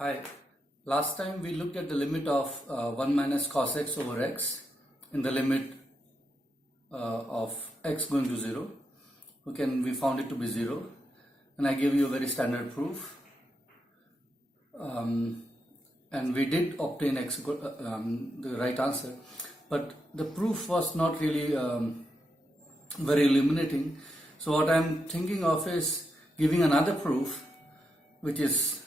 Hi, last time we looked at the limit of 1 minus cos x over x in the limit of x going to 0. Okay, and we found it to be 0, and I gave you a very standard proof, and we did obtain x the right answer, but the proof was not really very illuminating. So what I'm thinking of is giving another proof which is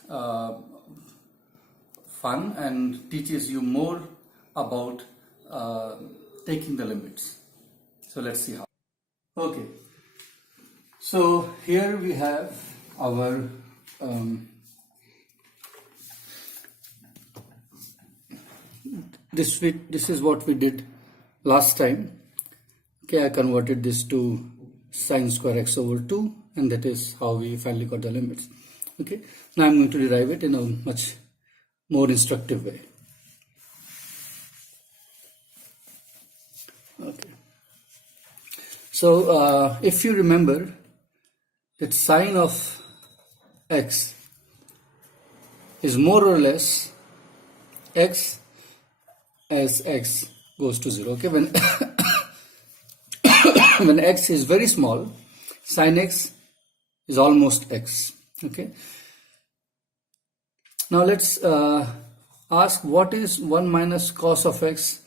fun and teaches you more about taking the limits. So let's see how. Okay, so here we have our this is what we did last time. Okay, I converted this to sine square x over 2, and that is how we finally got the limits. Okay, now I'm going to derive it in a much more instructive way. Okay, so if you remember that sine of x is more or less x as x goes to 0. Okay, when when x is very small, sine x is almost x. Okay, now let's ask what is 1 minus cos of x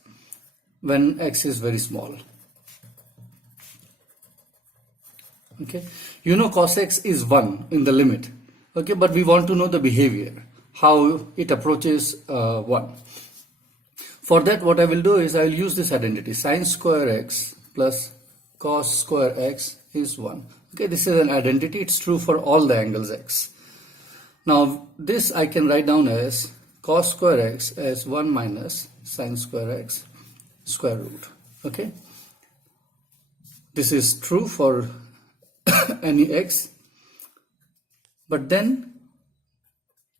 when x is very small. Okay, you know cos x is 1 in the limit. Okay, but we want to know the behavior, how it approaches 1. For that, what I will do is I will use this identity: sine square x plus cos square x is 1. Okay, this is an identity. It's true for all the angles x. Now this I can write down as cos square x as 1 minus sine square x square root. Okay, this is true for any x, but then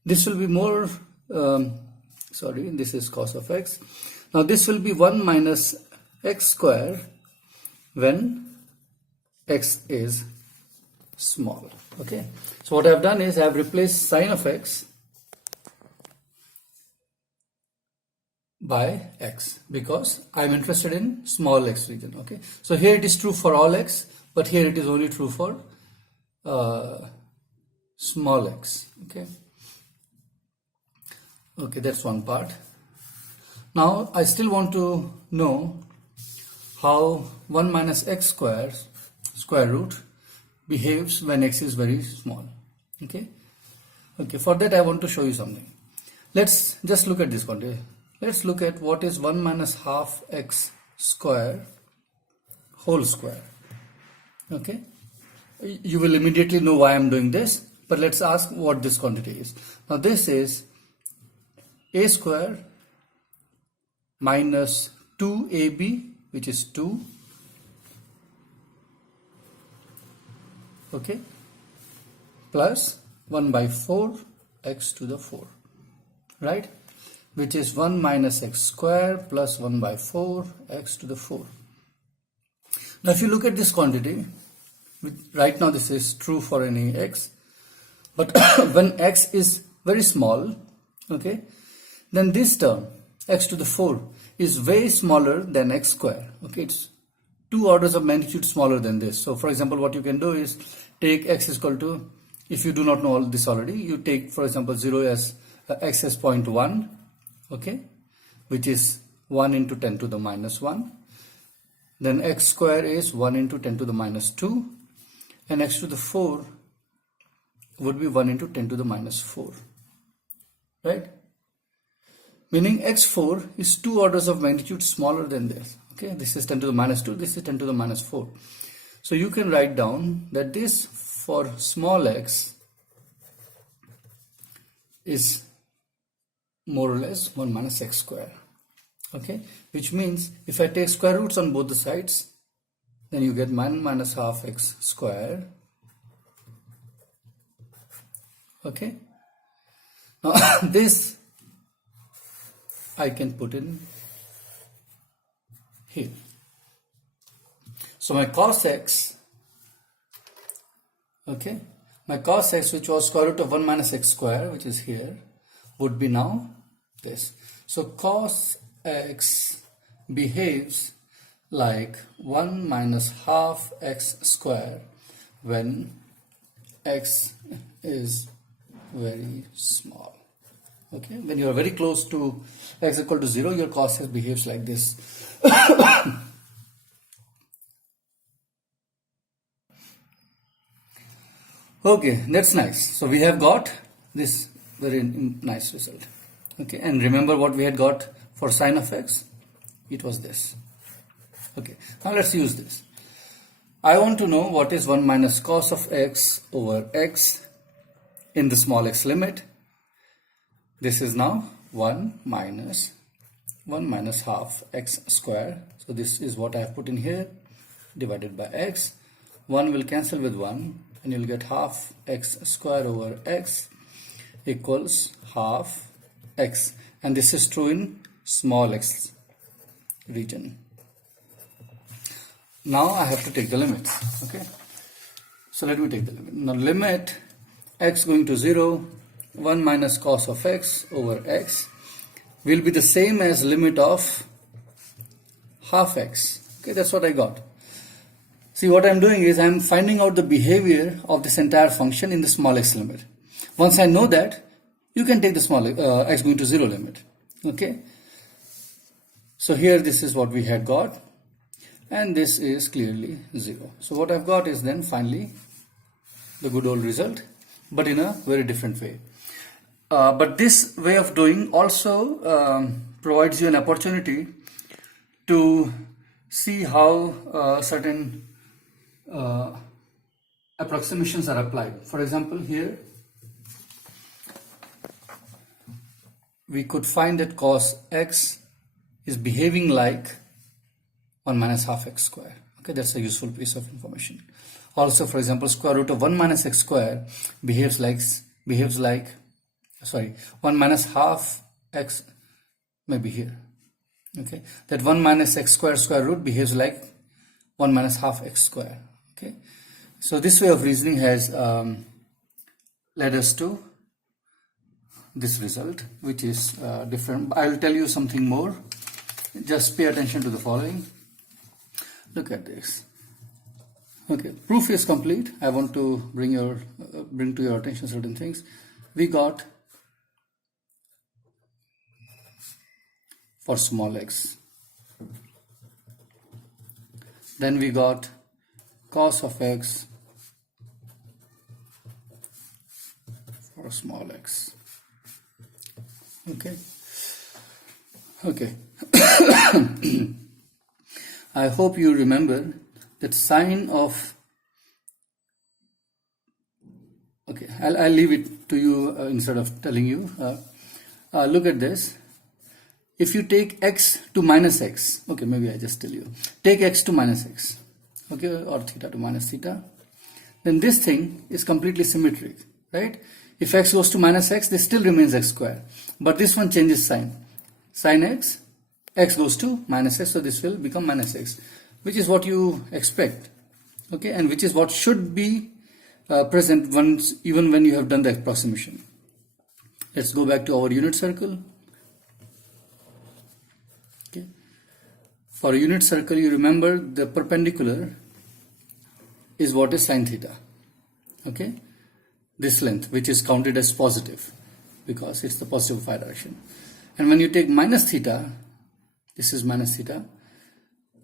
this will be more this is cos of x. Now this will be 1 minus x square when x is small. Okay, so what I have done is I have replaced sine of x by x because I am interested in small x region. Okay, so here it is true for all x, but here it is only true for small x. Okay, that's one part. Now I still want to know how 1 minus x square square root behaves when x is very small. Okay, for that I want to show you something. Let's just look at this quantity. Let's look at what is 1 minus half x square whole square. Okay, you will immediately know why I'm doing this, but let's ask what this quantity is. Now this is a square minus 2ab, which is 2, okay, plus 1 by 4 x to the 4, right, which is 1 minus x square plus 1 by 4 x to the 4. Now if you look at this quantity, right now this is true for any x, but when x is very small, okay, then this term x to the 4 is way smaller than x square. Okay, it's 2 orders of magnitude smaller than this. So for example, what you can do is take x is equal to, if you do not know all this already, you take for example 0 as x as 0.1, okay, which is 1 into 10 to the minus 1. Then x square is 1 into 10 to the minus 2, and x to the 4 would be 1 into 10 to the minus 4, right? Meaning x4 is 2 orders of magnitude smaller than this. Okay, this is 10 to the minus 2, this is 10 to the minus 4. So you can write down that this for small x is more or less 1 minus x square. Okay, which means if I take square roots on both the sides, then you get 1 minus half x square. Okay, now this I can put in here. So my cos x, okay, my cos x, which was square root of 1 minus x square, which is here, would be now this. So cos x behaves like 1 minus half x square when x is very small. Okay, when you are very close to x equal to 0, your cos x behaves like this. Okay, that's nice. So we have got this very nice result. Okay, and remember what we had got for sine of x? It was this. Okay, now let's use this. I want to know what is 1 minus cos of x over x in the small x limit. This is now 1 minus half x square. So this is what I have put in here, divided by x. 1 will cancel with 1 and you'll get half x square over x equals half x, and this is true in small x region. Now I have to take the limits. Okay, so let me take the limit. Now limit x going to 0, 1 minus cos of x over x will be the same as limit of half x. Okay, that's what I got. See, what I'm doing is I'm finding out the behavior of this entire function in the small x limit. Once I know that, you can take the small x going to 0 limit. Okay, so here this is what we had got, and this is clearly 0. So what I've got is then finally the good old result, but in a very different way. But this way of doing also provides you an opportunity to see how certain approximations are applied. For example, here we could find that cos x is behaving like 1 minus half x square. Okay, that's a useful piece of information. Also, for example, square root of 1 minus x square behaves like 1 minus half x may be here. Okay, that 1 minus x square square root behaves like 1 minus half x square. Okay, so this way of reasoning has led us to this result, which is different. I will tell you something more. Just pay attention to the following. Look at this. Okay, proof is complete. I want to bring to your attention certain things. We got for small x. Then we got cos of x for small x. Okay. I hope you remember that sine of, okay, I'll leave it to you instead of telling you. Look at this. If you take x to minus x, okay, maybe I just tell you, take x to minus x, okay, or theta to minus theta, then this thing is completely symmetric, right? If x goes to minus x, this still remains x square, but this one changes sign. Sin x, x goes to minus x, so this will become minus x, which is what you expect, okay, and which is what should be present even when you have done the approximation. Let's go back to our unit circle. Okay, for a unit circle, you remember the perpendicular is what is sine theta. Okay, this length, which is counted as positive because it's the positive phi direction. And when you take minus theta, this is minus theta,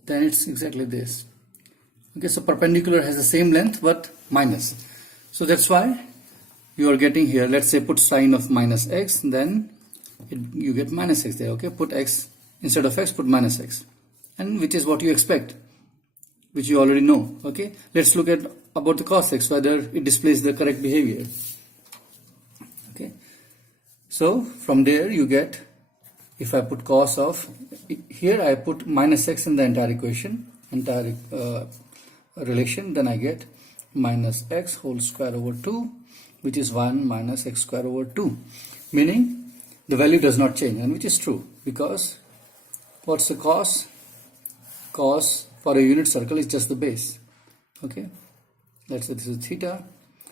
then it's exactly this. Okay, so perpendicular has the same length but minus. So that's why you are getting here, let's say put sine of minus x, then you get minus x there. Okay, put x instead of x, put minus x, and which is what you expect, which you already know. Okay, let's look at about the cos x, whether it displays the correct behavior. Okay, so from there you get, if I put cos of, here I put minus x in the entire equation, entire relation, then I get minus x whole square over 2, which is 1 minus x square over 2, meaning the value does not change, and which is true, because what's the cos? Cos for a unit circle is just the base. Okay, let's say this is theta,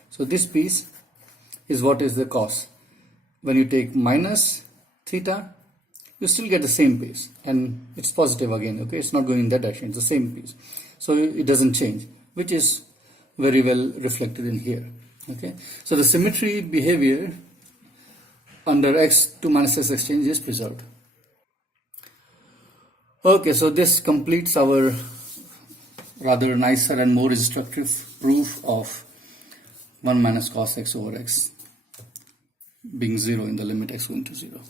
so this piece is what is the cos. when you take minus theta, you still get the same piece, and it's positive again. Okay, it's not going in that direction, it's the same piece, so it doesn't change, which is very well reflected in here. Okay, so the symmetry behavior under x to minus x exchange is preserved. Okay, so this completes our rather nicer and more instructive proof of 1 minus cos x over x being 0 in the limit x going to 0.